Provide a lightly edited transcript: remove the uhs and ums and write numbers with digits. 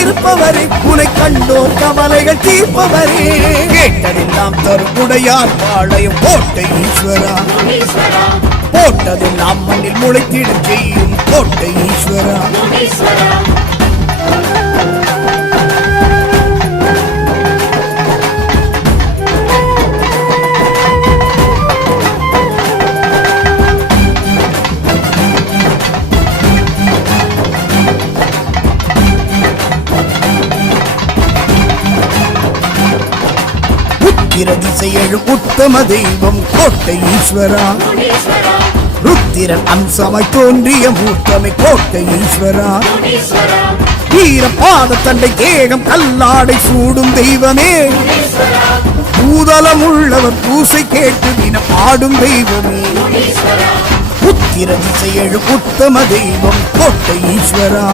இருப்பவரே, உனை கண்டோர் கவலைகள் தீர்ப்பவரே, கேட்டதெல்லாம் தரும் உடையார் பாளையம் கோட்டை ஈஸ்வரா, போட்டதெல்லாம் மண்ணில் முளைத்திடச் செய்யும் கோட்டை ஈஸ்வரா. திசையெழும் உத்தம தெய்வம் கோட்டை ஈஸ்வரா, ருத்திரன் அம்சமாய் தோன்றிய மூர்த்தமை கோட்டை ஈஸ்வரா, வீர பாத தண்டை தேகம் கல்லாடை சூடும் தெய்வமே, பூதலம் உள்ளவர் பூசை கேட்டு தினம் ஆடும் தெய்வமே, உத்திர திசையெழும் உத்தம தெய்வம் கோட்டை ஈஸ்வரா.